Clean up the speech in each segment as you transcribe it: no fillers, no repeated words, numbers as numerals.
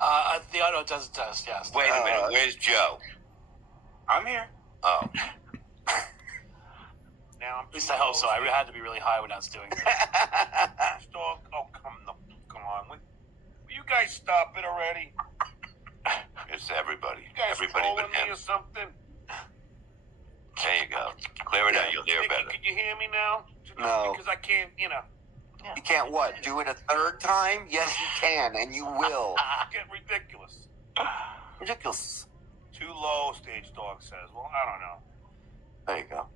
The auto does a test, yes. Wait a minute. Where's Joe? I'm here. Oh. Now, at least I hope so. I had to be really high when I was doing this. Dog, come on. Will you guys stop it already? It's everybody. You guys Everybody but trolling me him. or something? There you go. Clear it out. You'll hear Nicky, better. can you hear me now? No. Because I can't, You can't what? Do it a third time? Yes, you can, and you will. get ridiculous. Ridiculous. Too low, Stage Dog says. Well, I don't know. There you go.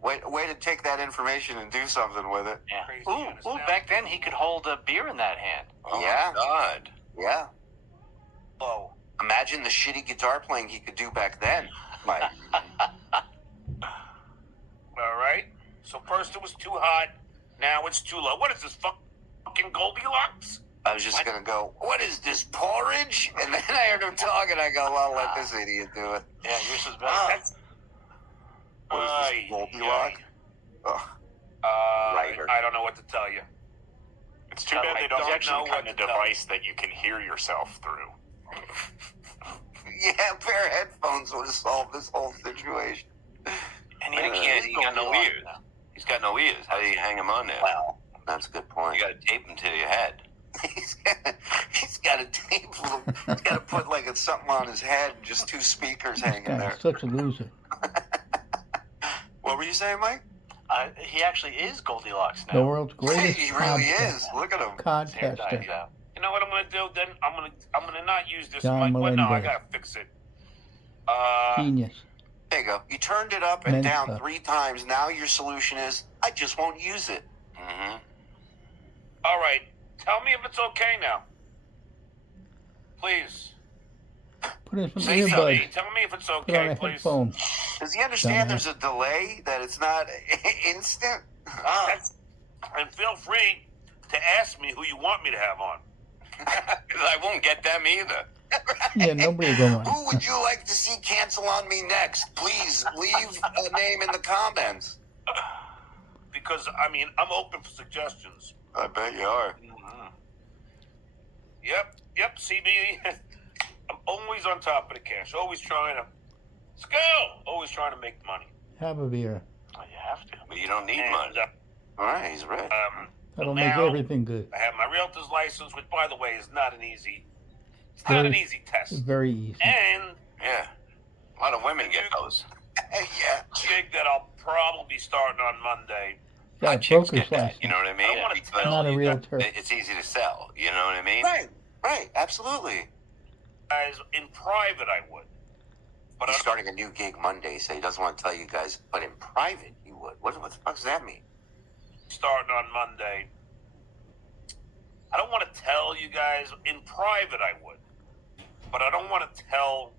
Way to take that information and do something with it. Yeah. Crazy Ooh, understand. back then he could hold a beer in that hand. Oh, Yeah. my God. Yeah. Low. Imagine the shitty guitar playing he could do back then, Mike. All right. So first it was too hot. Now it's too low. What is this, fucking Goldilocks? I was just going to go, what is this, porridge? And then I heard him talking. I go, well, let this idiot do it. Yeah, yours was better. What is this, Goldilocks? Oh. Writer. I don't know what to tell you. It's too bad they don't don't have know some what kind of to tell device that you can hear yourself through. Yeah, a pair of headphones would have solved this whole situation. And But he can't. He got no ears. He's got no ears. How do you hang him on there? Wow, that's a good point. You got to tape him to your head. He's got a tape. He's got to put like something on his head and just two speakers hanging there. Such a loser. What were you saying, Mike? He actually is Goldilocks now. The world's greatest He really podcaster. is. Look at him. Podcaster. You know what I'm gonna do? Then I'm gonna not use this John mic. Well, no, I Melendez. gotta fix it. Genius. There you go. You turned it up and Mensa. down 3 times. Now your solution is, I just won't use it. Mm-hmm. All right. Tell me if it's okay now. Please. Put in some Say Tell earbuds. me if it's Put on okay, a please. headphone. Does he understand Dumbass. there's a delay, that it's not instant? And feel free to ask me who you want me to have on. Because I won't get them either. Yeah, nobody will go on. Who would you like to see cancel on me next? Please leave a name in the comments. Because, I mean, I'm open for suggestions. I bet you are. Yep, CB. I'm always on top of the cash. Always trying to always trying to make money. Have a beer. Oh, you have to. But you don't need And, money. All right, he's rich. That'll make now, everything good. I have my realtor's license, which, by the way, is not an easy. It's Very- not an easy test. It's very easy. And Yeah. A lot of women get those. Yeah. gig that I'll probably be starting on Monday. Got a Chicks broker's get that. license. You know what I mean? I don't want to Because tell Not a you realtor. it's easy to sell. You know what I mean? Right, absolutely. guys in private. I would, but He's I'm starting a new gig Monday, so he doesn't want to tell you guys, but in private he would. What the fuck does that mean? starting on Monday. I don't want to tell you guys in private. I would, but I don't want to tell.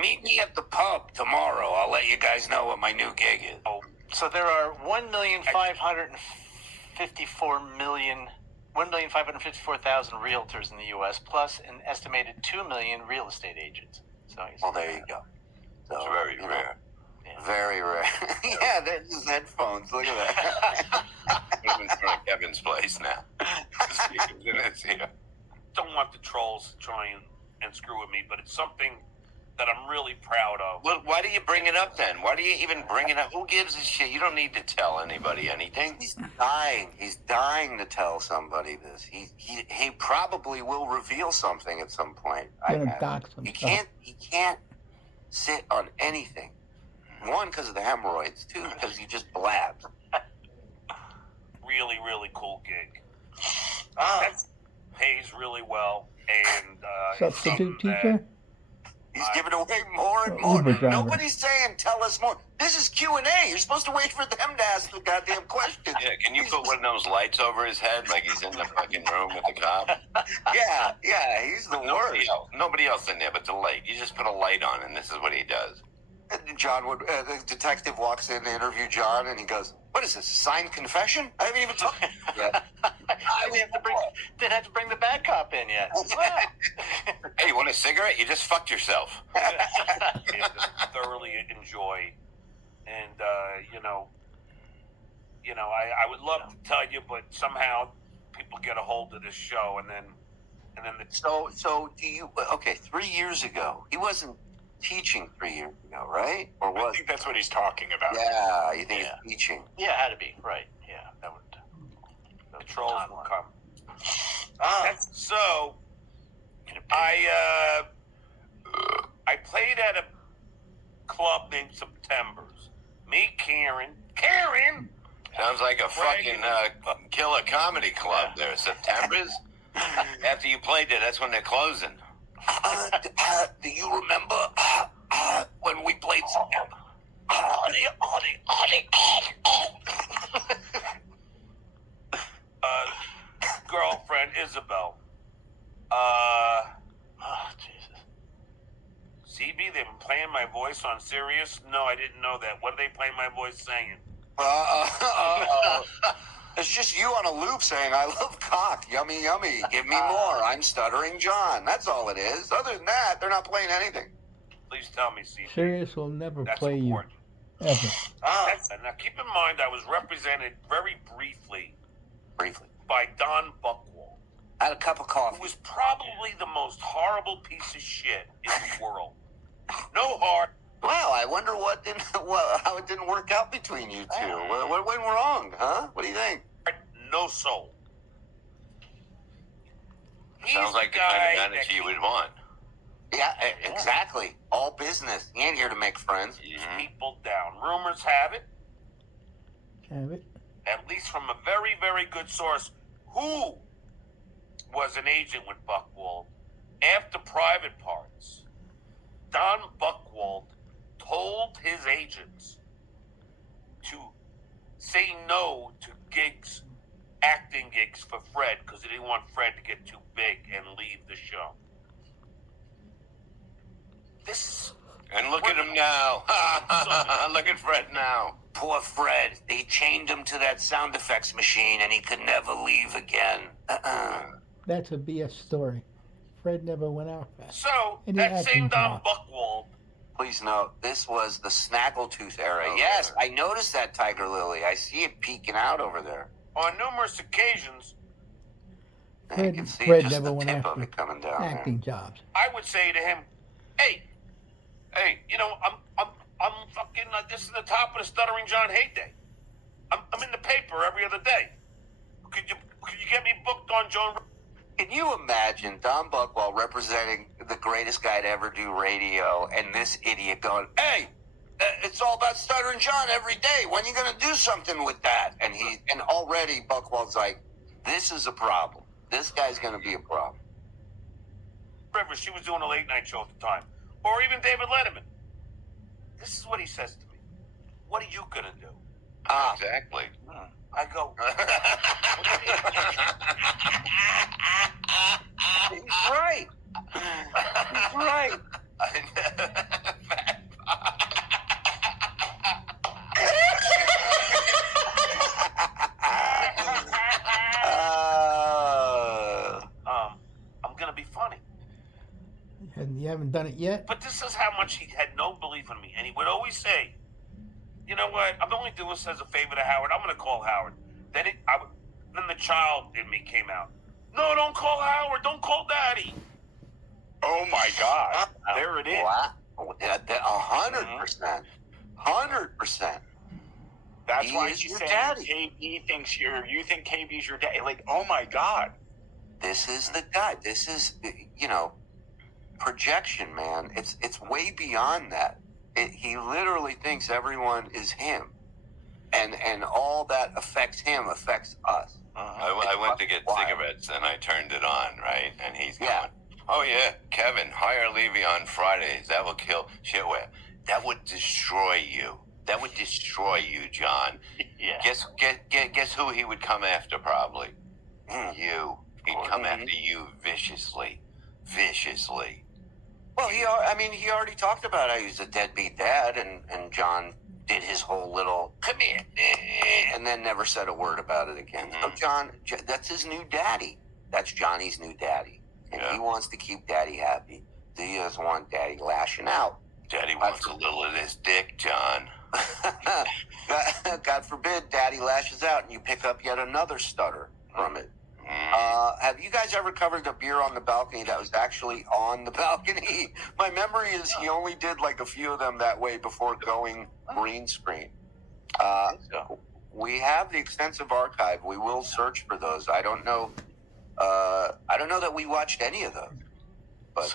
Meet me at the pub tomorrow. I'll let you guys know what my new gig is. So there are 1,554,000 realtors in the U.S., plus an estimated 2 million real estate agents. So Well, there you go. So, It's very you know, rare. Very rare. Yeah, there's his headphones. Look at that. I'm in front of Kevin's place now. The speakers in his ear. Don't want the trolls to try and screw with me, but it's something that I'm really proud of. Well, why do you bring it up then? Why do you even bring it up? Who gives a shit? You don't need to tell anybody anything. He's dying. He's dying to tell somebody this. He probably will reveal something at some point. Gonna dox He himself. can't sit on anything. One, because of the hemorrhoids. Two, because he just blabs. Really, really cool gig. That pays really well, and it's Substitute something that- teacher? He's giving away more and Or more. Uber driver. Nobody's saying, tell us more. This is Q&A. You're supposed to wait for them to ask the goddamn question. Yeah, can you put one of those lights over his head like he's in the fucking room with the cop? Yeah, he's the worst. Nobody else in there but the light. You just put a light on and this is what he does. And the detective walks in to interview John, and he goes, what is this, a signed confession? I haven't even talked yet. Didn't have to bring the bad cop in yet. Hey, you want a cigarette? You just fucked yourself. and thoroughly enjoy. And I would love to tell you, but somehow people get a hold of this show, and then And then the So do you? Okay, 3 years ago, he wasn't teaching 3 years ago, right? Or I was? think that's what he's talking about. Yeah, you think Yeah. he's teaching? Yeah, it had to be right. Yeah, that would. the trolls will come. Ah, So I played at a club named September's. Me, Karen. Sounds like a fucking killer comedy club Yeah. there. September's? After you played there, that's when they're closing. do you remember when we played September? Girlfriend Isabel. Oh, Jesus. CB, they've been playing my voice on Sirius. No, I didn't know that. What are they playing my voice saying? It's just you on a loop saying, "I love cock, yummy, yummy, give me more. I'm Stuttering John." That's all it is. Other than that, they're not playing anything. Please tell me, CB. Sirius will never That's play important. you ever. Now, keep in mind, I was represented very briefly Briefly, by Don Buckwald, I had a cup of who coffee. was probably the most horrible piece of shit in the world. No heart. Well, I wonder how it didn't work out between you two. What went wrong, huh? What do you think? No soul. He's Sounds like the guy kind of manager that you would want. Yeah, exactly. All business. You ain't here to make friends. keeps people down. Rumors have it, Have it? at least from a very, very good source, who was an agent with Buckwald after Private Parts. Don Buckwald told his agents to say no to gigs, acting gigs for Fred, because he didn't want Fred to get too big and leave the show. This And look at him now. Look at Fred now. Poor Fred. They chained him to that sound effects machine and he could never leave again. That's a BS story. Fred never went out fast. So, Any that acting same Don job. Buckwald, Please note, this was the Snaggletooth era. Oh, Yes, yeah. I noticed that Tiger Lily. I see it peeking out over there. on numerous occasions, And you Fred- can see Fred just never the went tip of after it coming down Acting jobs. I would say to him, hey, you know, I'm fucking, this is the top of the Stuttering John heyday. I'm in the paper every other day. Could you get me booked on Joan? there. Can you imagine Don Buckwell representing the greatest guy to ever do radio and this idiot going, hey, it's all about Stuttering John every day. When are you going to do something with that? And already Buckwell's like, this is a problem. This guy's going to be a problem. Rivers, she was doing a late night show at the time. Or even David Letterman. This is what he says to me. What are you going to do? Exactly. I go, He's right. He's right. I'm going to be funny. And you haven't done it yet? But this is how much he had no belief in me. And he would always say, you know what, I'm only doing this as a favor to Howard. I'm going to call Howard. Then the child in me came out. No, don't call Howard. Don't call Daddy. Oh my God! There it is. Wow. 100%. 100%. That's He why is she's your saying daddy. KB thinks you think KB's your daddy. Like, oh my God. This is the guy. This is, projection, man. It's way beyond that. He literally thinks everyone is him. And all that affects him affects us. I went to get Why? cigarettes and I turned it on, right? And he's going, Yeah. oh yeah, Kevin, hire Levy on Fridays. That will kill shitware. That would destroy you. That would destroy you, John. Yeah. Guess who he would come after probably? You. He'd come Mhm. after you viciously. Viciously. Well, he already talked about how he's a deadbeat dad, and John did his whole little, come here, and then never said a word about it again. So John, that's his new daddy. That's Johnny's new daddy. And he wants to keep daddy happy. He doesn't want daddy lashing out. Daddy wants a little of this dick, John. God forbid daddy lashes out and you pick up yet another stutter from it. Have you guys ever covered a beer on the balcony that was actually on the balcony? My memory is he only did like a few of them that way before going green screen. We have the extensive archive. We will search for those. I don't know. I don't know that we watched any of those, but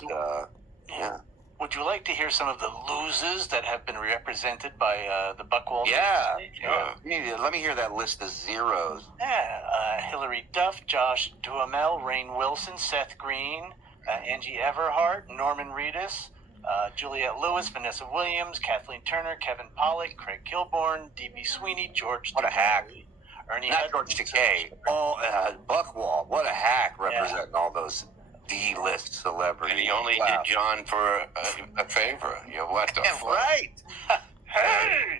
yeah. Would you like to hear some of the losers that have been represented by the Buckwalters? Yeah. Yeah. Let me hear that list of zeros. Yeah, Hillary Duff, Josh Duhamel, Rainn Wilson, Seth Green, Angie Everhart, Norman Reedus, Juliette Lewis, Vanessa Williams, Kathleen Turner, Kevin Pollak, Craig Kilborn, D.B. Sweeney, George What a hack. Ernie Not Hudson, George Takei. Oh, Buckwall. What a hack representing all those D-list celebrities. And he only did John for a favor. You know, what the fuck? Right. Hey!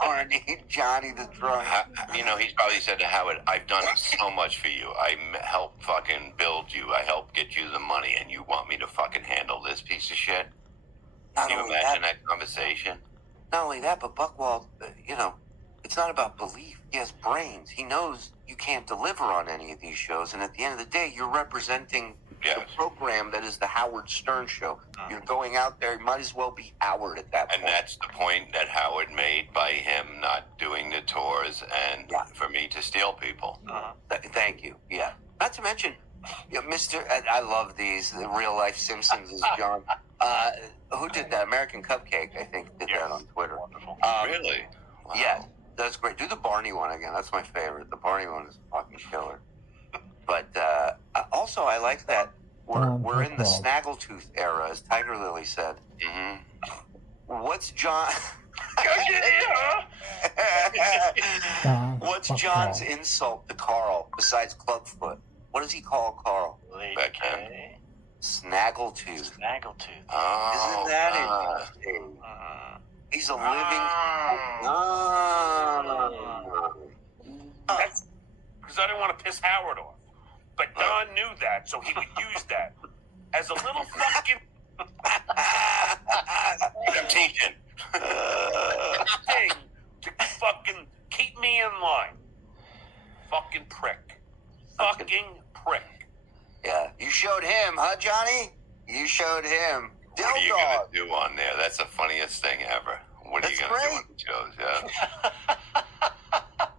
Barney, Johnny the drunk. You know, he's probably said to Howard, I've done so much for you. I helped fucking build you. I helped get you the money, and you want me to fucking handle this piece of shit? Can you imagine that conversation? Not only that, but Buckwall, you know, it's not about belief. He has brains. He knows you can't deliver on any of these shows, and at the end of the day, you're representing the program that is the Howard Stern show. You're going out there, you might as well be Howard at that point. And that's the point that Howard made by him not doing the tours and for me to steal people. Thank you. Yeah. Not to mention, Mr. I love these. The real life Simpsons is John. Who did that? American Cupcake, I think, did that on Twitter. Wonderful. Really? Wow. Yeah, that's great. Do the Barney one again. That's my favorite. The Barney one is fucking killer. But also, I like that we're in the Snaggletooth era, as Tiger Lily said. What's John? What's John's insult to Carl besides clubfoot? What does he call Carl? Backhand. Snaggletooth. Snaggletooth. Oh, Isn't that interesting? He's a living. That's because I didn't want to piss Howard off. But Don knew that, so he would use that as a little fucking I'm teaching. thing to fucking keep me in line. Fucking prick. Fucking prick. Yeah, you showed him, huh, Johnny? You showed him. What are you going to do on there? That's the funniest thing ever. What are you going to do on the shows? Yeah.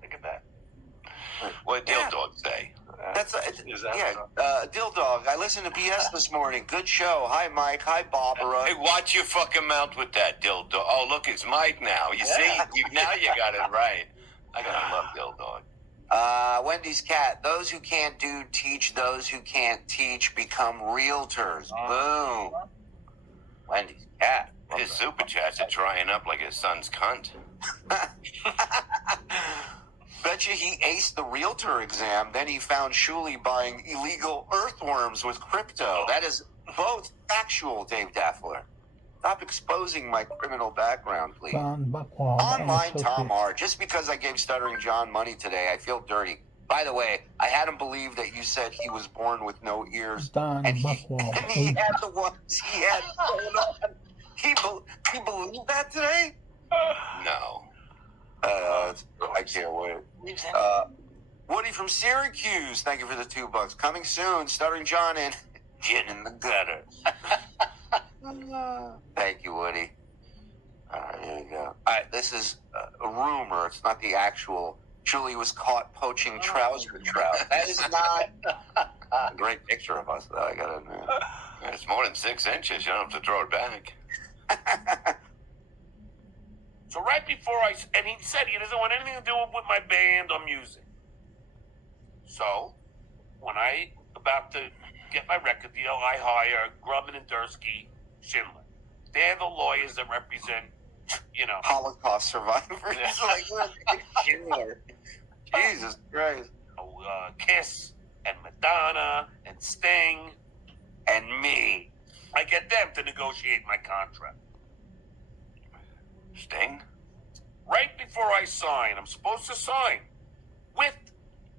Look at that. What did Dill Dog say? That's Dill Dog. I listened to BS this morning. Good show. Hi, Mike. Hi, Barbara. Hey, watch your fucking mouth with that, Dill Dog. Oh, look, it's Mike now. You see? Now you got it right. I gotta love Dill Dog. Wendy's cat. Those who can't do teach. Those who can't teach become realtors. Boom. Wendy's cat. His super chats are drying up like his son's cunt. Bet you he aced the realtor exam, then he found Shuley buying illegal earthworms with crypto. That is both factual, Dave Daffler. Stop exposing my criminal background, please. John Buckwall. Online Tom R. Just because I gave Stuttering John money today, I feel dirty. By the way, I had him believe that you said he was born with no ears. Don and Buckwall. he had the ones he had going on. He believed that today? No. I can't wait. Woody from Syracuse, thank you for the $2. Coming soon, Stuttering John and Gin in the Gutter. Thank you, Woody. All right, here we go. All right, this is a rumor. It's not the actual. Julie was caught poaching trouser trout. That is not a great picture of us, though, I gotta admit. It's more than 6 inches. You don't have to throw it back. So right before and he said he doesn't want anything to do with my band or music. So when I about to get my record deal, I hire Grubman and Dursky Schindler. They're the lawyers that represent, Holocaust survivors. Like Schindler. Jesus Christ. Kiss and Madonna and Sting and me. I get them to negotiate my contract. Sting? Right before I sign, I'm supposed to sign with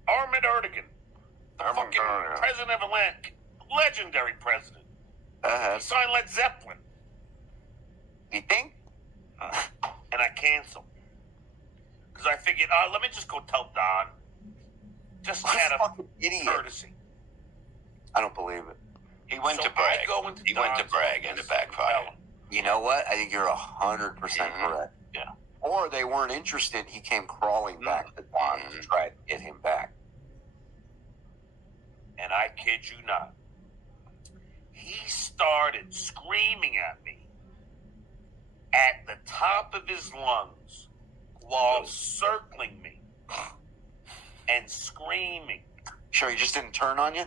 Ahmet Erdogan, the fucking president of Atlantic, legendary president. He signed Led Zeppelin. You think? And I canceled. Because I figured, let me just go tell Don. Just What out a of fucking idiot. courtesy. I don't believe it. He went So to brag. I go into He went to Don's brag and office it backfired. and tell him, You know what? I think you're 100% Mhm. correct. Yeah. Or they weren't interested. He came crawling back to Don to try to get him back. and I kid you not, he started screaming at me at the top of his lungs while circling me and screaming Sure, he just didn't turn on you?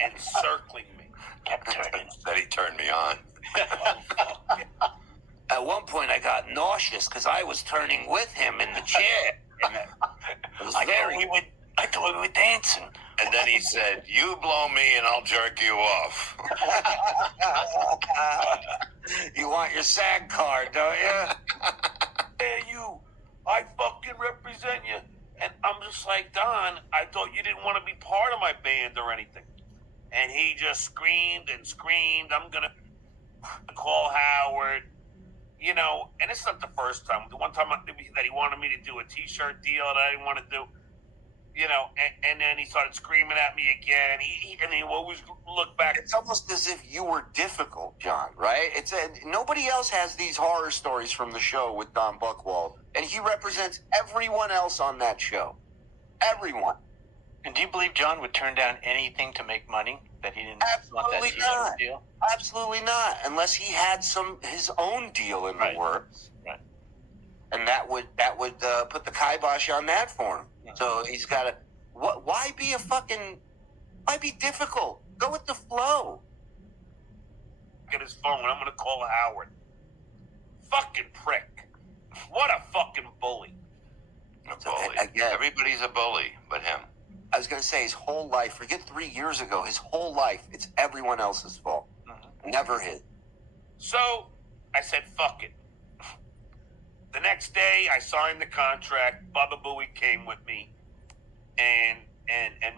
and circling me. Kept turning. Said he turned me on. At one point, I got nauseous because I was turning with him in the chair. And it was very. I thought we were dancing. And then he said, "You blow me and I'll jerk you off." You want your SAG card, don't you? Hey, you, I fucking represent you. And I'm just like, Don, I thought you didn't want to be part of my band or anything. And he just screamed and screamed, I'm going to call Howard. You know, and it's not the first time. The one time that he wanted me to do a T-shirt deal that I didn't want to do, you know, and then he started screaming at me again. And he always looked back. It's almost as if you were difficult, John, right? Nobody else has these horror stories from the show with Don Buchwald, and he represents everyone else on that show. Everyone. And do you believe John would turn down anything to make money? That he didn't want that Absolutely T-shirt not. deal? Absolutely not, unless he had his own deal in Right. the works. Right. And that would put the kibosh on that for him. Mhm. So he's got to. Why be difficult? Go with the flow. Get his phone. I'm going to call Howard. Fucking prick. What a fucking bully. A bully. Again. Everybody's a bully, but him. I was going to say his whole life, forget 3 years ago, his whole life, it's everyone else's fault. Mhm. Never his. So I said, fuck it. The next day, I signed the contract. Baba Booey came with me and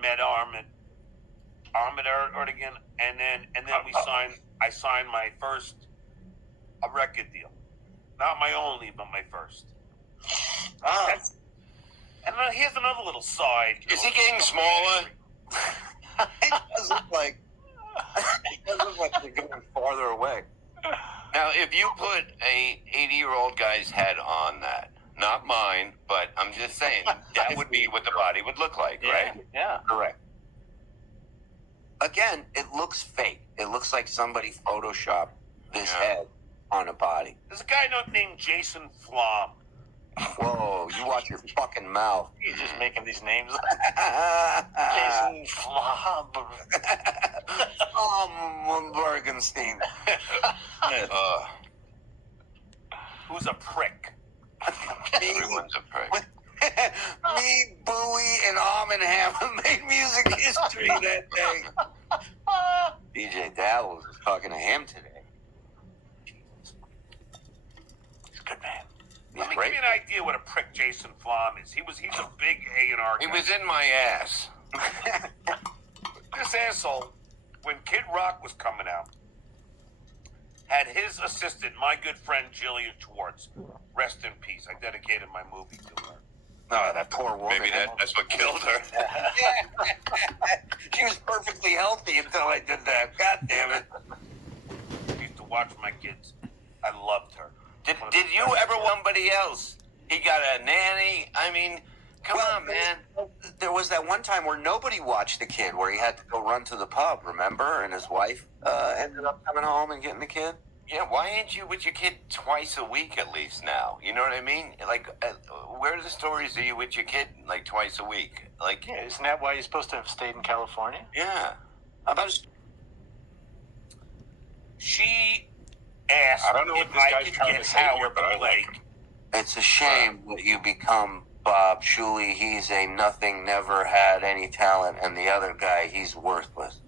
met Ahmed Erdogan, and then I signed my first record deal. Not my only, but my first. That's, and here's another little side. Is he getting smaller? It does look like they're going farther away. Now, if you put a 80-year-old guy's head on that, not mine, but I'm just saying, that would be what the body would look like, right? Yeah. Correct. Again, it looks fake. It looks like somebody photoshopped this Yeah. head on a body. There's a guy named Jason Flom. Whoa, you watch your fucking mouth. He's just making these names up. Jason Jason Flob. Bergenstein. Who's a prick. Everyone's a prick. Me, Bowie, and Arm & Hammer made music history that day. DJ Dabbles was talking to him today. He's a good man. Let me Great. give you an idea what a prick Jason Flom is. He's a big A&R guy. He was in my ass. This asshole, when Kid Rock was coming out, had his assistant, my good friend Jillian Schwartz, rest in peace. I dedicated my movie to her. Oh, that poor woman. Maybe that's what killed her. She was perfectly healthy until I did that. God damn it. I used to watch my kids. I loved her. Did you ever want somebody else? He got a nanny. I mean, come on, man. There was that one time where nobody watched the kid, where he had to go run to the pub, remember? And his wife ended up coming home and getting the kid. Yeah, why ain't you with your kid twice a week at least now? You know what I mean? Like, where are the stories of you with your kid like twice a week? Like, Yeah, isn't that why you're supposed to have stayed in California? yeah. How about She asked I don't know what if this I guy's could trying get to say here, Howard but I to like play. It's a shame what you become, Bob. Shuley, he's a nothing, never had any talent, and the other guy, he's worthless.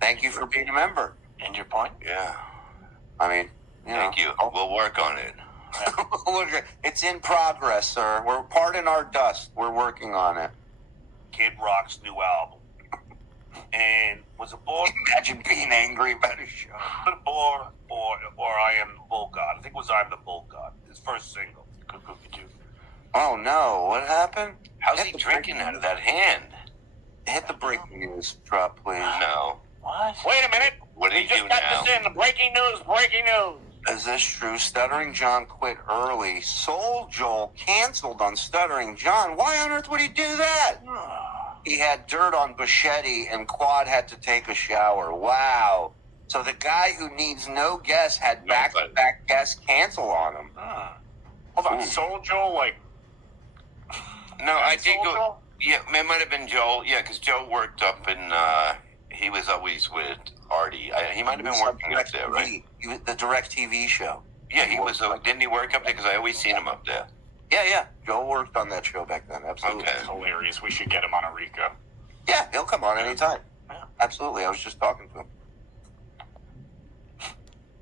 Thank you for being a member. And your point? Yeah. I mean, Thank you. We'll work on it. It's in progress, sir. We're parting our dust. We're working on it. Kid Rock's new album. And was a bore Imagine being angry about a show. or I Am the Bull God. I think it was I Am the Bull God. His first single. Cuckoo-cuckoo. Oh no, what happened? How's Hit he the drinking break. out of that hand? Hit the breaking news drop, please. No. What? Wait a minute. What do We you just do got now? this in. The breaking news. Breaking news. Is this true? Stuttering John quit early. Soul Joel canceled on Stuttering John. Why on earth would he do that? He had dirt on Bichetti and Quad had to take a shower. Wow. So the guy who needs no guests had back-to-back guests cancel on him. Hold on, Soul Joel, like, No, I think Soul Joel? yeah, it might have been Joel. Yeah, because Joe worked up in. He was always with Artie. He might have been working up there, right? The Direct TV show. Yeah, he was. Didn't he work up there? Because I always seen him up there. Yeah. Joel worked on that show back then. Absolutely. Okay. It's hilarious. We should get him on a Rico. Yeah, he'll come on anytime. Yeah. Absolutely. I was just talking to him.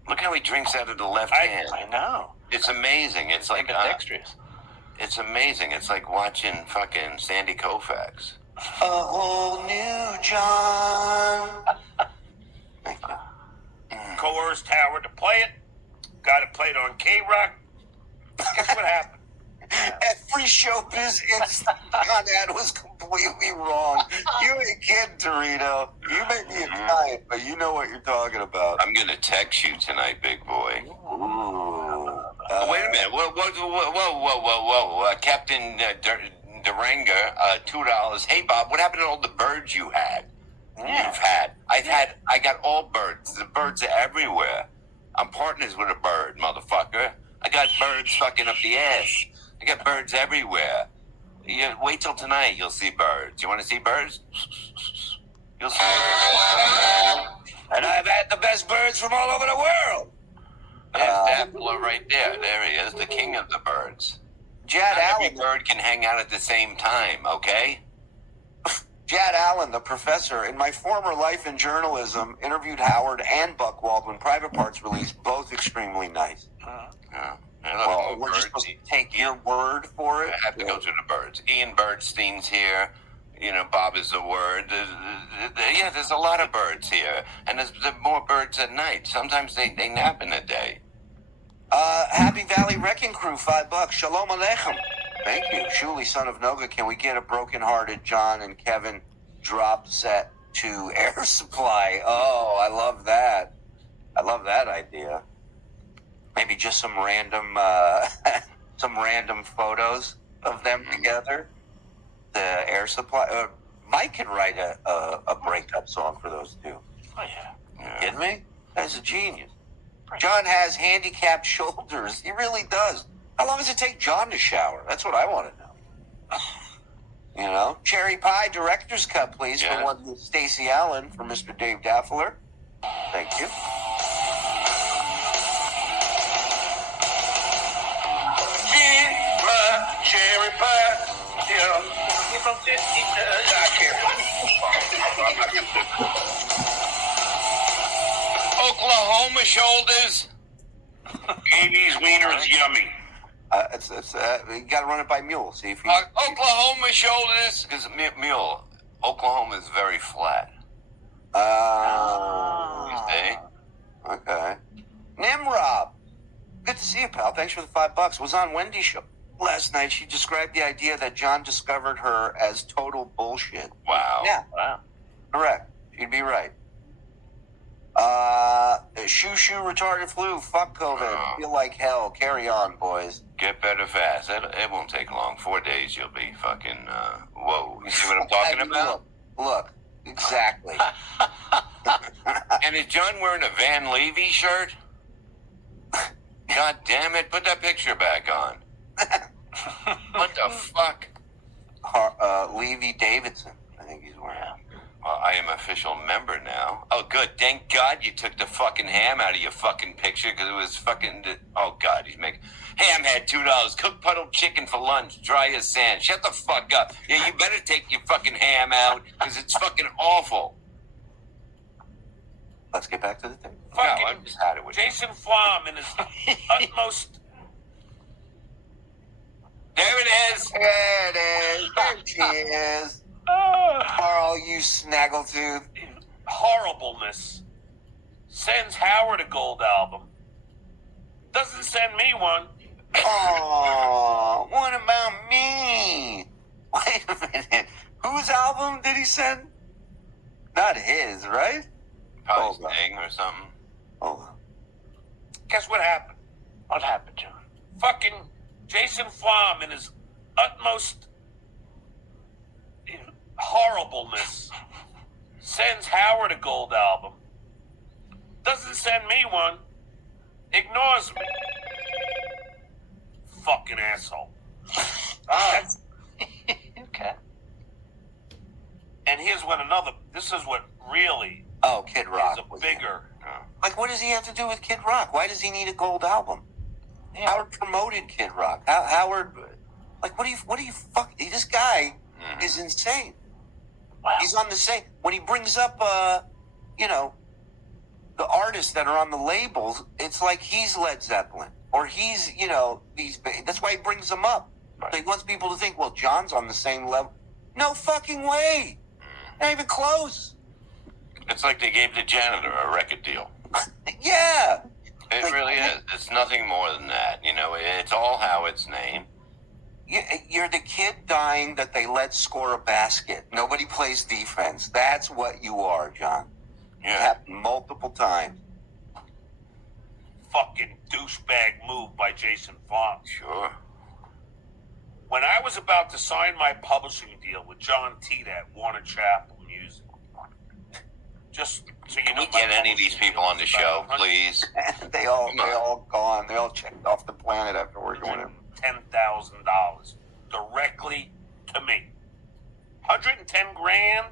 Look how he drinks out of the left hand. I know. It's amazing. It's like dexterous. it's amazing. It's like watching fucking Sandy Koufax. A whole new John. Thank you. Coerced Howard to play it. Got it played on K-Rock. Guess what happened? Every showbiz instant on that was completely wrong. You ain't kidding, Torito. You may be Italian, but you know what you're talking about. I'm gonna text you tonight, big boy. Ooh. Wait a minute. Whoa. Captain Duranger, $2. Hey, Bob, what happened to all the birds you had? Yeah. You've had. I got all birds. The birds are everywhere. I'm partners with a bird, motherfucker. I got birds fucking up the ass. I got birds everywhere. You wait till tonight, you'll see birds. You want to see birds? You'll see. And I've had the best birds from all over the world. There's that fella right there. There he is, the king of the birds. Jad Not every Allen. bird can hang out at the same time, okay? Jad Allen, the professor, in my former life in journalism, interviewed Howard and Buchwald when Private Parts released, both extremely nice. Yeah. Well, we're just supposed to take your word for it. I have to go through the birds. Ian Birdstein's here. You know, Bob is the word. Yeah, there's a lot of birds here. And there's more birds at night. Sometimes they nap in the day. Happy Valley Wrecking Crew, $5. Shalom Aleichem. Thank you. Shuli, son of Noga, can we get a broken-hearted John and Kevin drop set to Air Supply? Oh, I love that. I love that idea. Maybe just some random photos of them together. The Air Supply. Mike could write a breakup song for those two. Oh, yeah. Kidding me? That's a genius. John has handicapped shoulders. He really does. How long does it take John to shower? That's what I want to know. You know? Cherry Pie Director's Cut, please, Yeah. for one with Stacey Allen for Mr. Dave Daffler. Thank you. Cherry pie. Oklahoma shoulders. Amy's wiener is yummy. You got to run it by Mule. See if he. Oklahoma shoulders. Because mule. Oklahoma is very flat. You see? Okay. Nimrob. Good to see you, pal. Thanks for the $5. Was on Wendy's show last night. She described the idea that John discovered her as total bullshit. Wow. Yeah, Wow. correct. She'd be right. Shoo retarded flu. Fuck COVID. Oh. Feel like hell. Carry on, boys. Get better fast. It won't take long. 4 days, you'll be fucking. Whoa. You see what I'm talking about? Look. Exactly. And is John wearing a Van Levy shirt? God damn it! Put that picture back on. What the fuck? Levy Davidson. I think he's wearing. Well, I am official member now. Oh, good. Thank God you took the fucking ham out of your fucking picture because it was fucking. Oh God, he's making. Ham had $2. Cooked puddled chicken for lunch. Dry as sand. Shut the fuck up. Yeah, you better take your fucking ham out because it's fucking awful. Let's get back to the thing. No, I just had it with you. Jason Flom in his utmost. There it is. There it is. There she is. Carl, you snaggletooth. Horribleness sends Howard a gold album. Doesn't send me one. Oh, what about me? Wait a minute. Whose album did he send? Not his, right? Probably Hold on. Sting or something. Hold on. Guess what happened? What happened, John? Fucking Jason Flom in his utmost horribleness sends Howard a gold album. Doesn't send me one. Ignores me. Fucking asshole. That's, Okay. and here's what this is what really Oh, Kid Rock. is a was bigger. Like, what does he have to do with Kid Rock? Why does he need a gold album? Yeah. Howard promoted Kid Rock. Howard, like, what do you fuck? This guy is insane. Wow. He's on the same. When he brings up, the artists that are on the labels, it's like he's Led Zeppelin or he's, that's why he brings them up. Right. So he wants people to think, well, John's on the same level. No fucking way. Not even close. It's like they gave the janitor a record deal. Yeah. It Like, really is. It's nothing more than that. It's all Howard's name. You're the kid dying that they let score a basket. Nobody plays defense. That's what you are, John. It Yeah. happened multiple times. Fucking douchebag move by Jason Flom. Sure. When I was about to sign my publishing deal with John Tita at Warner Chappell Music, just so you Can know, we my get any of these publishing people deal on the was show, about please? They all gone. They all checked off the planet after working with him. $110,000 directly to me. 110 grand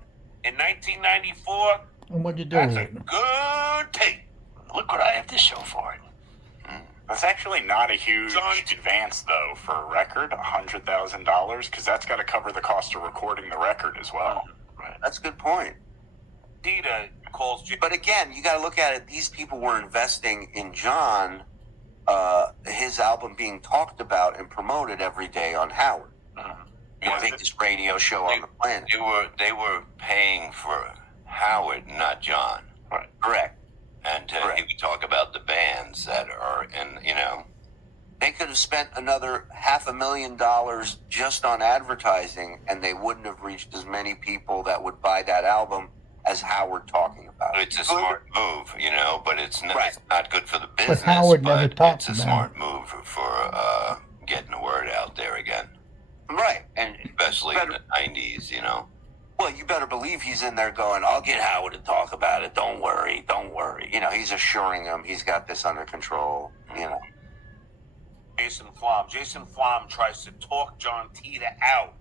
in 1994. And what'd you do That's with a it? good tape. Look what I have to show for it. That's actually not a huge John- advance, though, for a record, $100,000, because that's got to cover the cost of recording the record as well. That's a good point. Tita calls Jason. But again, you got to look at it. These people were investing in John, his album being talked about and promoted every day on Howard, the biggest radio show on the planet. They were paying for Howard, not John. Correct. And he Correct. would talk about the bands that are in, They could have spent another $500,000 just on advertising, and they wouldn't have reached as many people that would buy that album as Howard talking about it. it's a smart move, but it's not, Right. it's not good for the business. Howard never but talked it's a about smart move for getting the word out there again, Right. And especially in the 90s, well, you better believe he's in there going, I'll get Howard to talk about it. Don't worry. Don't worry. He's assuring him he's got this under control. Jason Flom. Jason Flom tries to talk John Tita out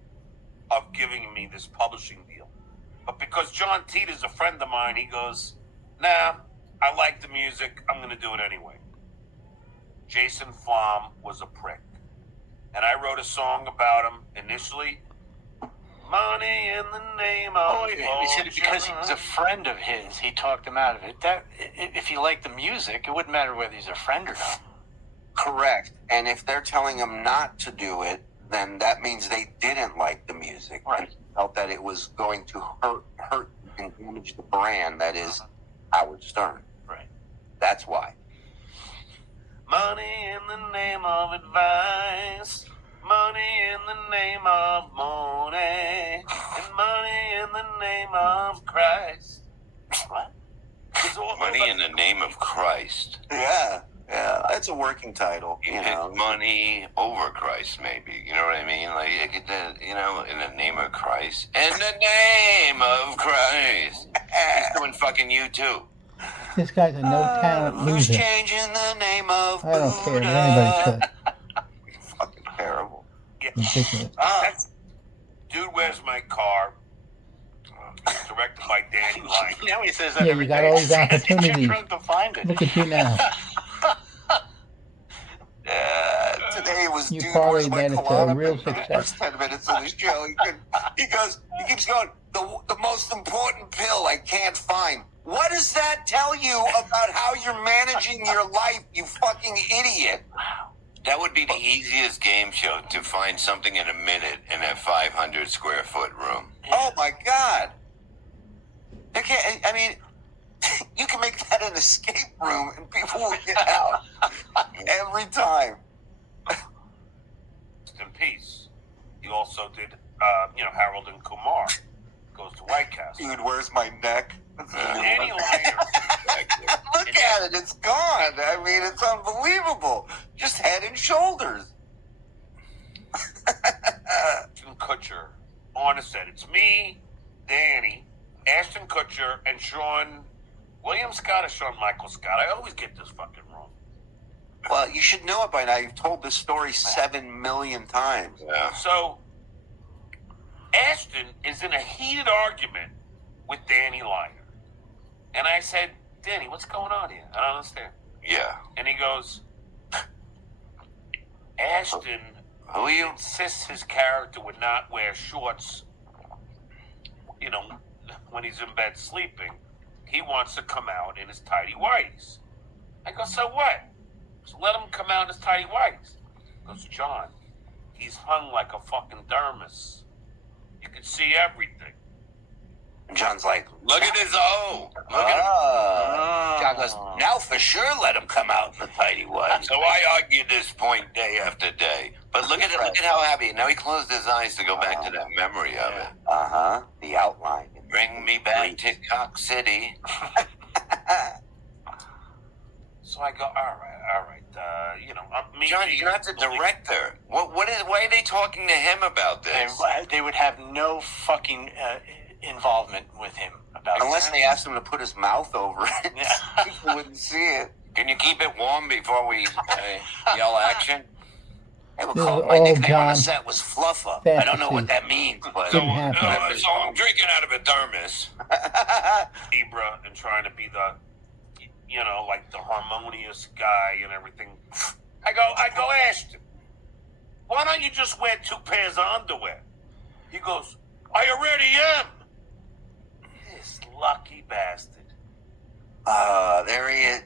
of giving me this publishing deal. But because John Tita is a friend of mine, he goes, nah, I like the music. I'm going to do it anyway. Jason Flom was a prick. And I wrote a song about him initially. Money in the name of Oh, he said because he was a friend of his, he talked him out of it. If you like the music, it wouldn't matter whether he's a friend or not. Correct. And if they're telling him not to do it, then that means they didn't like the music. Right. And felt that it was going to hurt and damage the brand that is Howard Stern. Right. That's why. Money in the name of advice. Money in the name of money. And money in the name of Christ. What? money in the name of Christ. Yeah. That's a working title. It's money over Christ, maybe. You know what I mean? Like, in the name of Christ. In the name of Christ. He's doing fucking you too. This guy's a no-talent Who's loser. changing the name of I don't care what Buddha? anybody says. Fucking terrible. Ridiculous. That's Dude, Where's My Car? Directed by Danny Lang. Now he says that Yeah, every you got day. all these It's opportunities. too drunk to find it. Look at you now. Today was You Dude, probably Where's My made it to a Colada? real For the success. first 10 minutes of the show, he keeps going, the most important pill I can't find. What does that tell you about how you're managing your life, you fucking idiot? That would be the easiest game show, to find something in a minute in a 500 square foot room. Oh my God. You can make that an escape room and people will get out every time. In peace. He also did Harold and Kumar. Goes to White Castle. Dude, where's my neck? Danny Liner. Look at it, it's gone. I mean, it's unbelievable. Just head and shoulders. Ashton Kutcher on a set. It's me, Danny, Ashton Kutcher, and Sean William Scott or Sean Michael Scott. I always get this fucking wrong. Well, you should know it by now. You've told this story 7 million times. Yeah. So Ashton is in a heated argument with Danny Liner. And I said, Danny, what's going on here? I don't understand. Yeah. And he goes, Ashton Who are you? insists his character would not wear shorts, when he's in bed sleeping. He wants to come out in his tidy whities. I go, so what? So let him come out in his tidy whities. He goes, John, he's hung like a fucking dermis. You can see everything. And John's like, Look at his O. Look at him. John goes, now for sure let him come out in the tidy whities. So I argue this point day after day. But look at it. Look at how happy. Now he closed his eyes to go back to that memory of it. Uh-huh. The outline. Bring me back to Cock City. So I go, all right. John, you're not the director. Why are they talking to him about this? They would have no fucking involvement with him about Unless it. they asked him to put his mouth over it. Yeah. People wouldn't see it. Can you keep it warm before we yell action? They would This call is it, my all nickname on the John set was Fluffer. I don't know what that means, but... Didn't happen. So I'm drinking out of a thermos. Libra and trying to be the, like the harmonious guy and everything. I go, Ashton, why don't you just wear 2 pairs of underwear? He goes, I already am. This lucky bastard. There he is.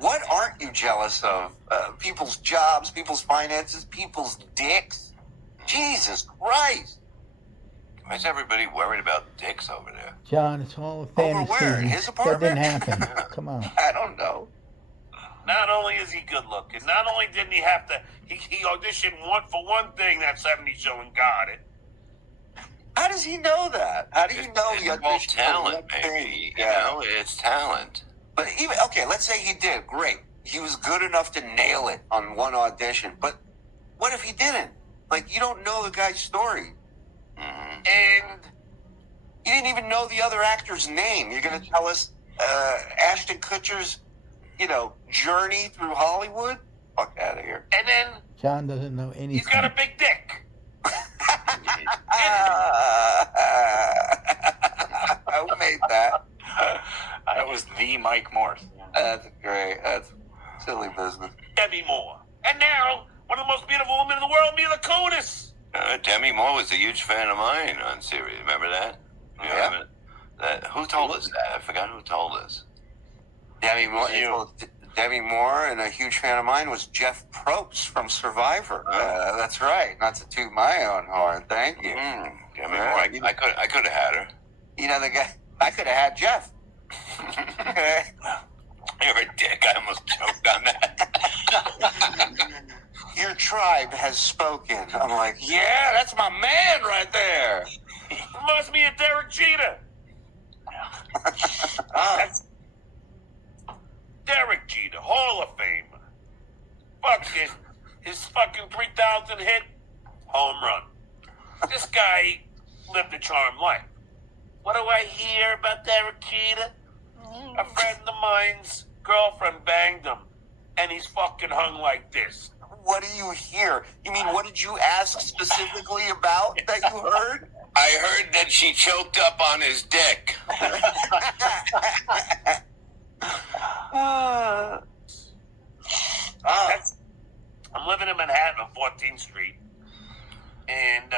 What aren't you jealous of? People's jobs, people's finances, people's dicks? Jesus Christ. Why is everybody worried about dicks over there? John, it's all a Over fantasy. where? In his That apartment? didn't happen. Come on. I don't know. Not only is he good looking, not only didn't he have to, he auditioned for one thing that 70s show and got it. How does he know that? How do you know It's he all auditioned for talent, one maybe. thing? You know, it's talent. But even, okay, let's say he did. Great. He was good enough to nail it on one audition. But what if he didn't? Like, you don't know the guy's story. Mm-hmm. And you didn't even know the other actor's name. You're going to tell us Ashton Kutcher's, journey through Hollywood? Fuck out of here. And then John doesn't know anything. he's got a big dick. Who made that? That was the Mike Morse. That's great. That's silly business. Debbie Moore. And now, one of the most beautiful women in the world, Mila Kunis. Demi Moore was a huge fan of mine on series. Remember that? You Yeah. haven't- who told us that? I forgot who told us. Demi Moore, You. Demi Moore, and a huge fan of mine was Jeff Probst from Survivor. That's right. Not to toot my own horn. Thank you. Demi Moore. I could have had her. The guy. I could have had Jeff. You're a dick. I almost choked on that. Your tribe has spoken. I'm like, yeah, that's my man right there. Reminds me of Derek Jeter. That's Derek Jeter, Hall of Famer. Fucking his fucking 3,000 hit home run. This guy lived a charmed life. What do I hear about Derek Jeter? A friend of mine's girlfriend banged him, and he's fucking hung like this. What do you hear? You mean, what did you ask specifically about that you heard? I heard that she choked up on his dick. I'm living in Manhattan on 14th Street, and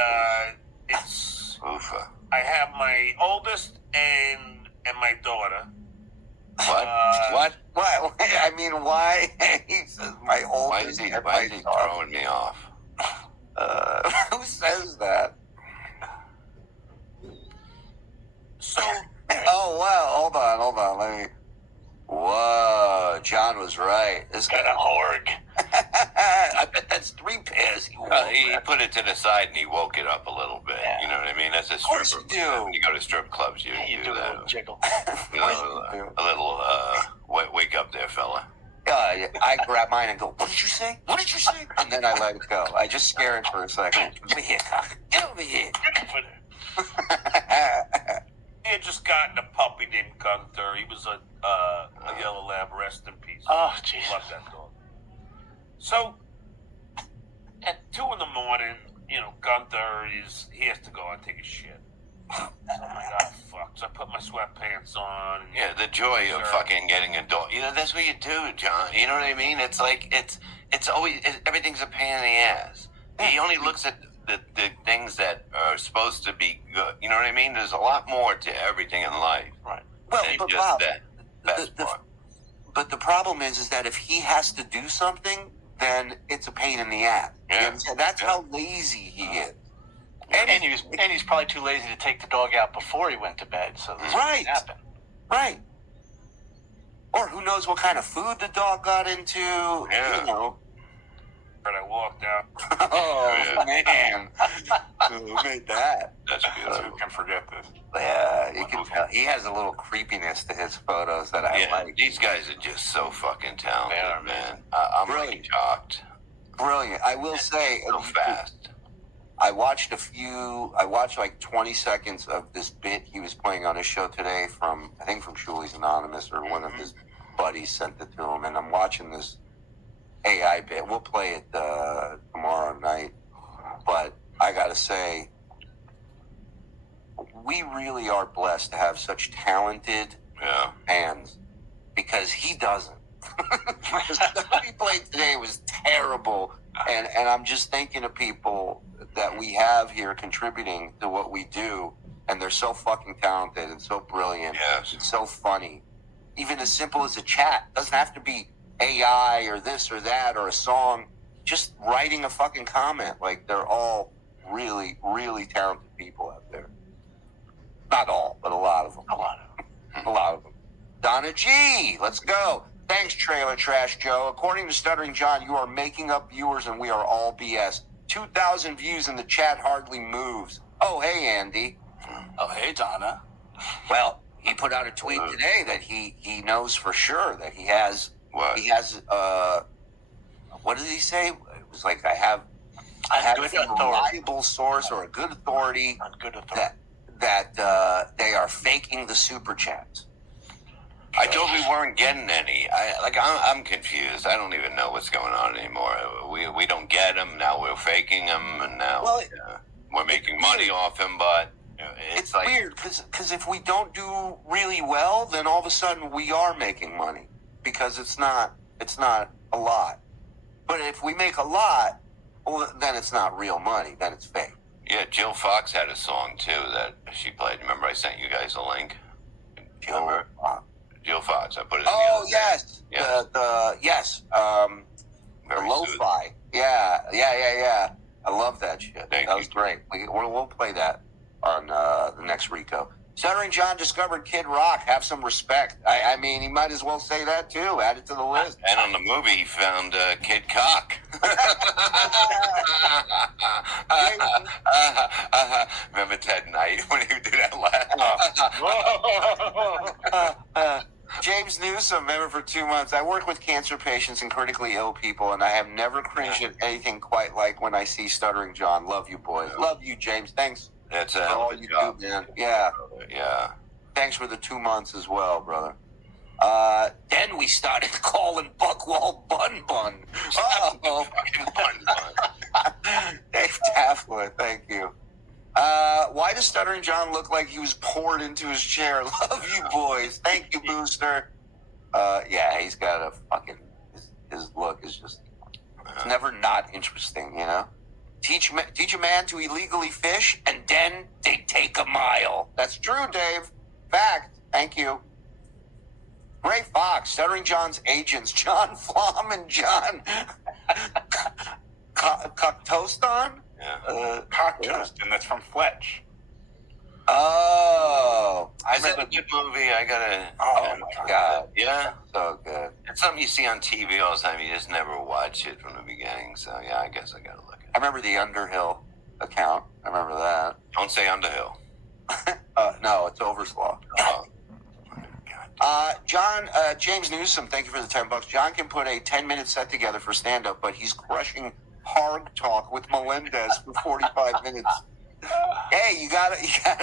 it's Oofa. I have my oldest and my daughter. What? What? Why? I mean, why? He says my Why oldest. is he and my daughter. throwing me off? Who says that? So Oh wow! Hold on. Let me. Whoa! John was right. This Got guy. a horg. I bet that's 3 pairs. He put it to the side and he woke it up a little bit. Yeah. You know what I mean? As a course stripper, you do. when you go to strip clubs, you, You do a little jiggle. You know, a little wake up there, fella. I grab mine and go, what did you say? What did you say? And then I let it go. I just scare it for a second. Get over here, cock. Get over here. He had just gotten a puppy named Gunther. He was a yellow lab. Rest in peace. Oh, Jesus. Love that dog. So at 2 a.m, you know, Gunther he has to go and take a shit. So I'm like, oh fuck. So I put my sweatpants on. And Yeah, the joy of fucking getting a dog. You know, that's what you do, John. You know what I mean? It's like it's always everything's a pain in the ass. He only looks at the things that are supposed to be good. You know what I mean? There's a lot more to everything in life. Right. Well, than but just Bob, that best the- part. but the problem is that if he has to do something, then it's a pain in the ass. You Yeah. understand? That's how lazy he is. And he's probably too lazy to take the dog out before he went to bed, so this Right. wouldn't happen. Right. Or who knows what kind of food the dog got into. Yeah. You know. And I walked out. Oh, man. Who made that? That's Who beautiful. can forget this? Yeah, you can tell. He has a little creepiness to his photos that I Yeah, like. these guys are just so fucking talented, They are, man. I'm really Brilliant. shocked. Brilliant. I will say, So fast. I watched like 20 seconds of this bit he was playing on his show today from, I think from Shuli's Anonymous, or one of his buddies sent it to him, and I'm watching this AI bit. We'll play it tomorrow night, but I gotta say, we really are blessed to have such talented Yeah. fans, because he doesn't. The stuff he played today was terrible, and I'm just thinking of people that we have here contributing to what we do, and they're so fucking talented and so brilliant Yes. and so funny. Even as simple as a chat, doesn't have to be AI or this or that or a song. Just writing a fucking comment. Like, they're all really, really talented people out there. Not all, but a lot of them. A lot of them. A lot of them. Donna G, let's go. Thanks, Trailer Trash Joe. According to Stuttering John, you are making up viewers and we are all BS. 2,000 views in the chat hardly moves. Oh, hey, Andy. Oh, hey, Donna. Well, he put out a tweet today that he knows for sure that he has, What? what did he say? It was like, I have A good a authority. reliable source or a good authority On good authority. that they are faking the super chats. I thought we weren't getting any. I'm confused. I don't even know what's going on anymore. We don't get them now. We're faking them, and now Well, we're making money off them. But It's like weird because if we don't do really well, then all of a sudden we are making money because it's not a lot. But if we make a lot, well, then it's not real money. Then it's fake. Yeah, Jill Fox had a song too that she played. Remember, I sent you guys a link. Remember? Jill Fox. I put it. In the Oh other day. yes, Yeah. the Very lo-fi. Yeah. I love that shit. Thank That you. was great. We'll play that on the next Rico. Stuttering John discovered Kid Rock. Have some respect. I mean, he might as well say that too. Add it to the list. And on the movie, he found Kid Cock. Remember Ted Knight when he did that laugh? James Newsom, member for 2 months. I work with cancer patients and critically ill people, and I have never cringed at anything quite like when I see Stuttering John. Love you, boys. Love you, James. Thanks That's a for hell all of a you job. do, man. Yeah. Yeah. Thanks for the 2 months as well, brother. Then we started calling Buckwall Bun Bun. Oh, Dave Taffler, thank you. Why does Stuttering John look like he was poured into his chair? Love you, boys. Thank you, Booster. Yeah, he's got a fucking... His look is just... It's never not interesting, you know? Teach a man to illegally fish, and then they take a mile. That's true, Dave. Fact. Thank you. Ray Fox, Stuttering John's agents, John Flom and John Coctoston? Yeah. Cock toast, and that's from Fletch. Oh. I Is that a remember. good movie? I gotta. Oh, my God. Yeah. So good. It's something you see on TV all the time. You just never watch it from the beginning. So yeah, I guess I gotta look at it. I remember the Underhill account. I remember that. Don't say Underhill. No, it's Overslaw. Oh, John, James Newsom, thank you for the $10. John can put a 10-minute set together for stand-up, but he's crushing hard talk with Melendez for 45 minutes. Hey, you gotta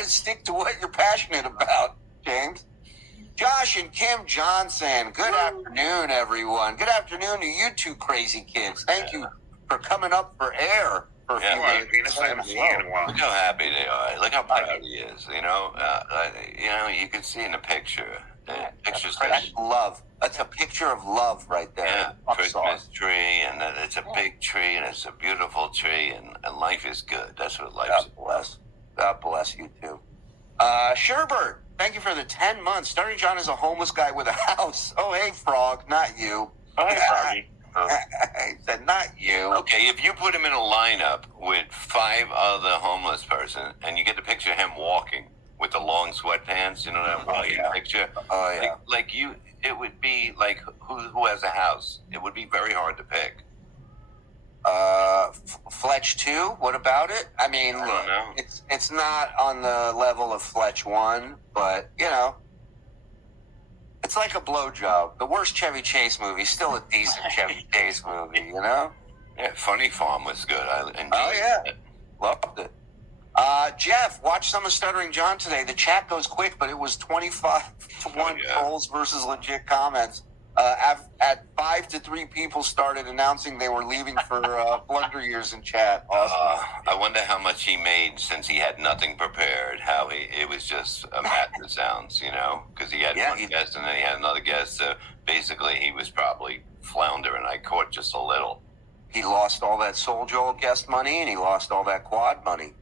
stick to what you're passionate about, James. Josh and Kim Johnson, good afternoon, everyone. Good afternoon to you two crazy kids. Thank you for coming up for air for a few minutes. Look how happy they are. Look how proud he is. You can see in the picture. The picture's That's love. That's a picture of love right there. Yeah, Christmas tree, and it's a big tree, and it's a beautiful tree, and life is good. That's what life is. God bless. God bless you too. Sherbert, thank you for the 10 months. Starting John as a homeless guy with a house. Oh, hey, Frog, not you. Oh, hey, Froggy. I said, not you. Okay, if you put him in a lineup with 5 other homeless person, and you get the picture of him walking with the long sweatpants, you know that walking picture? Oh, yeah. Like you, it would be like who has a house? It would be very hard to pick. Fletch 2, what about it? I mean, I don't know. it's not on the level of Fletch 1, but, it's like a blowjob. The worst Chevy Chase movie, still a decent Chevy Chase movie, Yeah, Funny Farm was good. I enjoyed it. Loved it. Jeff, watch some of Stuttering John today. The chat goes quick, but it was 25-1 trolls versus legit comments. At 5-3 people started announcing they were leaving for Blunder Years in chat. Awesome. I wonder how much he made since he had nothing prepared. How it was just a mattress sounds, because he had one guest and then he had another guest. So basically, he was probably floundering. I caught just a little. He lost all that Soul Joel guest money and he lost all that quad money.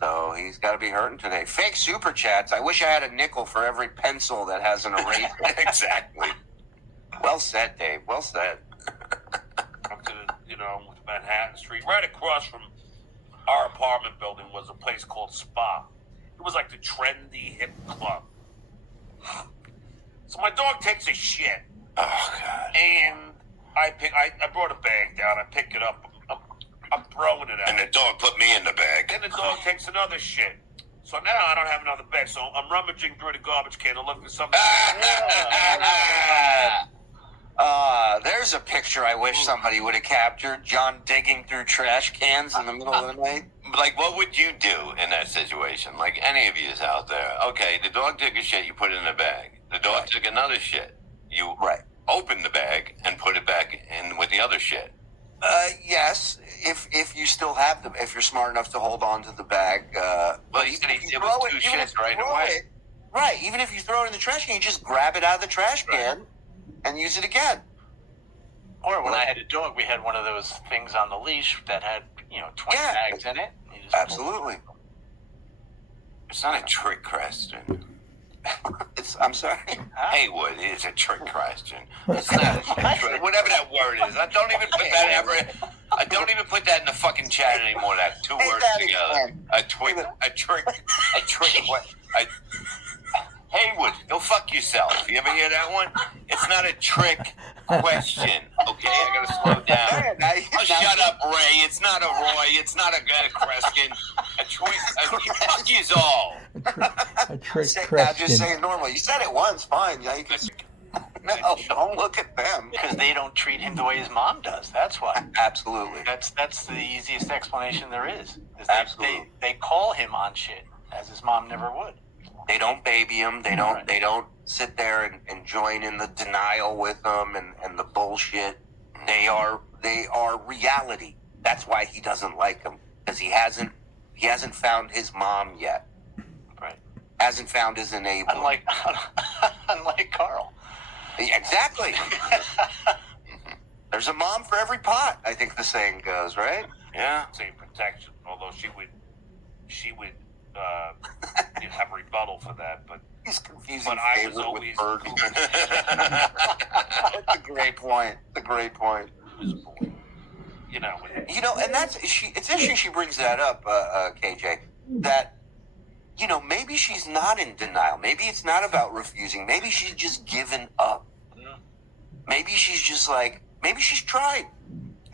So he's got to be hurting today. Fake super chats. I wish I had a nickel for every pencil that has an eraser. Exactly. Well said, Dave. Well said. Up to Manhattan Street, right across from our apartment building was a place called Spa. It was like the trendy hip club. So my dog takes a shit. Oh God. And I brought a bag down. I pick it up. I'm throwing it out. And the dog put me in the bag. Then the dog takes another shit. So now I don't have another bag. So I'm rummaging through the garbage can and looking for something. There's a picture I wish somebody would have captured. John digging through trash cans in the middle of the night. Like, what would you do in that situation? Like, any of yous out there. Okay, the dog took a shit, you put it in the bag. The dog took another shit. You open the bag and put it back in with the other shit. Yes, if you still have them, if you're smart enough to hold on to the bag. Well, he said it was 2 shits right away. Right, even if you throw it in the trash can, you just grab it out of the trash can and use it again. Or when I had a dog, we had one of those things on the leash that had, 20 bags in it. Absolutely. It's not a trick question. I'm sorry. Haywood is a trick question. It's not a trick, whatever that word is. I don't even put that in the fucking chat anymore. That 2 words together. A trick. What? Haywood, go fuck yourself. You ever hear that one? It's not a trick question. Okay, I gotta slow down. Oh, shut up, Ray. It's not a Roy. It's not a Kreskin. A trick. Fuck yous all. A trick Now question. just say it normal. You said it once, fine. Yeah, you can. No, don't look at them. Because they don't treat him the way his mom does. That's why. Absolutely. That's the easiest explanation there is. Absolutely. They call him on shit, as his mom never would. They don't baby him. They don't. They don't sit there and join in the denial with them and the bullshit. They are reality. That's why he doesn't like them, because he hasn't found his mom yet. Right. Hasn't found his enabler. Unlike Carl. Exactly. There's a mom for every pot, I think the saying goes, right? Yeah. Same protection, although she would have rebuttal for that, but He's confusing but I was favorite always with bird. That's a great point. It's a great point. And that's it's interesting she brings that up, KJ, that maybe she's not in denial. Maybe it's not about refusing. Maybe she's just given up. just like, maybe she's tried.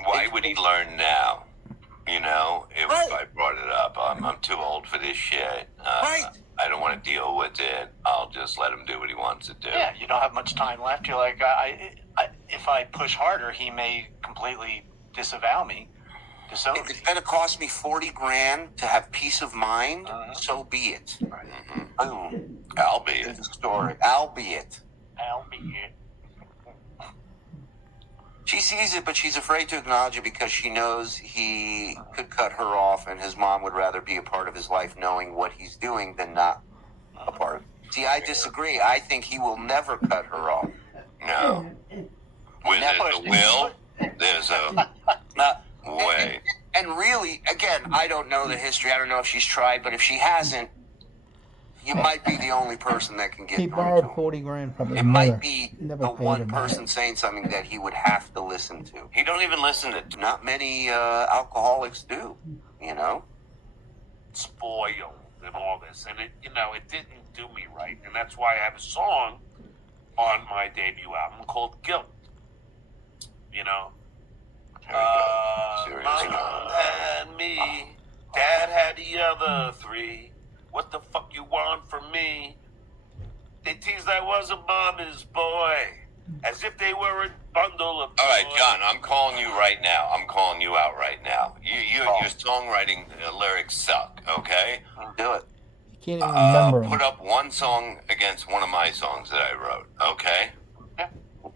Why would he learn now? You know, if Right. I brought it up, I'm too old for this shit. Right. I don't want to deal with it. I'll just let him do what he wants to do. Yeah, you don't have much time left. You're like, if I push harder, he may completely disavow me, disown If me. it's gonna cost me 40 grand to have peace of mind, so be it. Boom. Albeit. End of story. Albeit. Albeit. She sees it, but she's afraid to acknowledge it because she knows he could cut her off, and his mom would rather be a part of his life knowing what he's doing than not a part of it. See, I disagree. I think he will never cut her off. No. When there's a will, there's a way. And really, again, I don't know the history. I don't know if she's tried, but if she hasn't, you might be the only person that can get He through borrowed to him. 40 grand from his It mother. might be Never the paid one him person back. saying something that he would have to listen to. He don't even listen to. Not many alcoholics do, you know? Spoiled and all this, and it didn't do me right, and that's why I have a song on my debut album called Guilt. You know, Here we go. Serious Mom now. had me, Dad had the other three. What the fuck you want from me? They teased I was a mama's boy, as if they were a bundle of. All right, toys. John, I'm calling you right now. I'm calling you out right now. Your songwriting lyrics suck, okay? Do it. Can't even remember Put him. up one song against one of my songs that I wrote, okay?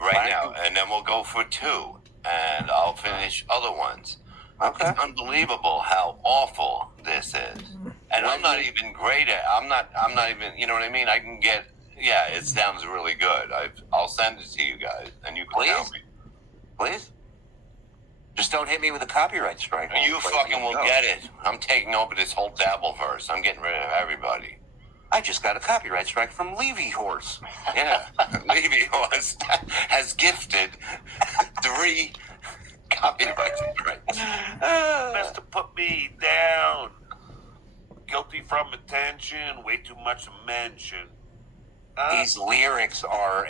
Right now. And then we'll go for two. And I'll finish other ones. Okay. It's unbelievable how awful this is. And I'm not even great at I'm not even, you know what I mean? I can get, yeah, it sounds really good. I'll send it to you guys and you can tell Please? me. Please? Just don't hit me with a copyright strike. You fucking will get it. I'm taking over this whole dabble verse. I'm getting rid of everybody. I just got a copyright strike from Levy Horse. Yeah. Levy has gifted 3 copyright strikes. Best to put me down. Guilty from attention, way too much to mention. These lyrics are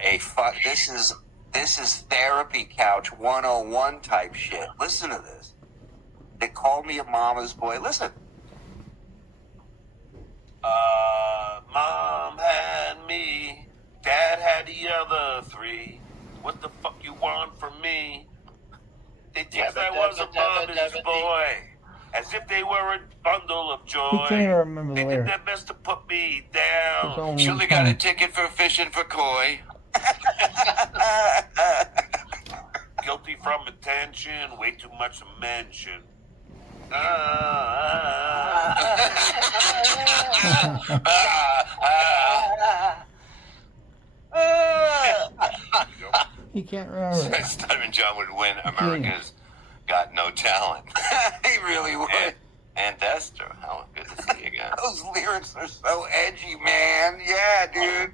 this is therapy couch 101 type shit. Listen to this. They called me a mama's boy. Listen. Mom had me, Dad had the other 3. What the fuck you want from me? They teased I was a mama's boy, as if they were a bundle of He joy. can't even remember They the did lyrics. their best to put me His down. own Surely got a song. ticket for fishing for koi. Guilty from attention, way too much to mention. He can't remember it. Stuttering John would win America's Got No Talent. He really would. And Esther, how good to see you again. Those lyrics are so edgy, man. Yeah, dude.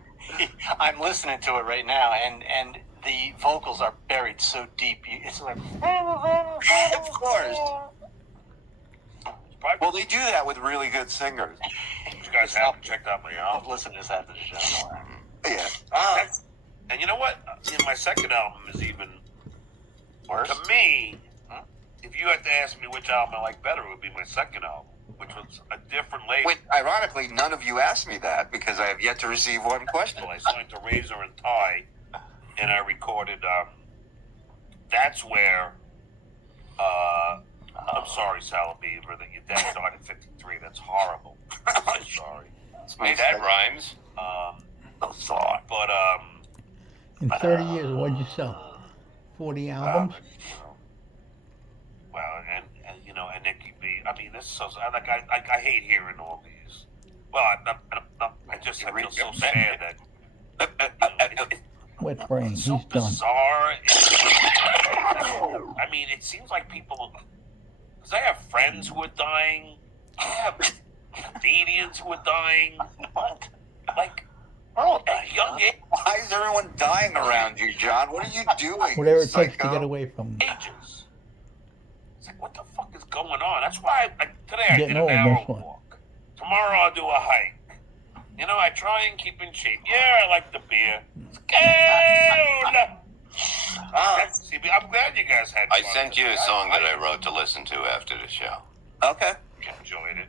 I'm listening to it right now, and the vocals are buried so deep. It's like, Of course. Well, they do that with really good singers. You guys haven't checked out my I'll album. listen to this after the show. Yeah. And you know what? My second album is even Worse? to me. If you had to ask me which album I like better, it would be my second album, which was a different label. Wait, ironically, none of you asked me that because I have yet to receive one question. I signed to Razor and Tie, and I recorded. That's where. I'm sorry, Sal Beaver, that your dad died at 53. That's horrible. I'm sorry. Hey, that rhymes. I'm sorry, but In 30 years, what'd you sell? 40 albums? well, and Nikki B. I mean, this is so. I hate hearing all these. Well, I just I feel so sad that. Wet brain. It's so He's done. bizarre. I mean, it seems like people. Because I have friends who are dying. I have comedians who are dying. What? Like, Oh, at young Why is everyone dying around you, John? What are you doing? Whatever it takes to psycho? get away from him. ages. It's like, what the fuck is going on? That's why today I Getting did old, an hour that's why. walk. Tomorrow I'll do a hike. You know, I try and keep in shape. Yeah, I like the beer. It's good. See, you guys had I fun sent you today. a song that I wrote to listen to after the show. Okay. Enjoyed it.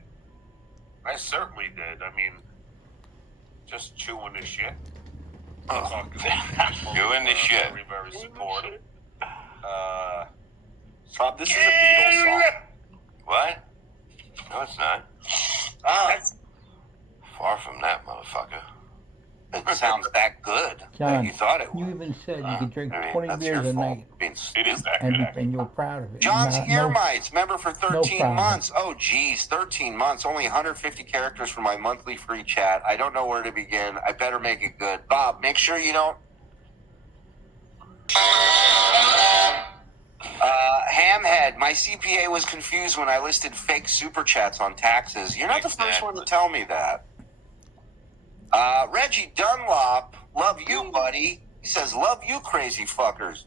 I certainly did. I mean, just chewing the shit. Oh, Talking to people chewing the who are shit. Very, very supportive. Bob, this is a Beatles song. What? No, it's not. Far from that, motherfucker. It sounds that good that John, you thought it you would. even said you could drink I mean, 20 that's beers your a fault. night, It is that good. and Actually. you're proud of it. John's Not- Ear no- Mites, member for 13 problem. months. Oh, geez, 13 months. Only 150 characters for my monthly free chat. I don't know where to begin. I better make it good. Bob, make sure you don't. Hamhead, my CPA was confused when I listed fake super chats on taxes. You're not the first one to tell me that. Reggie Dunlop, love you, buddy. He says, love you, crazy fuckers.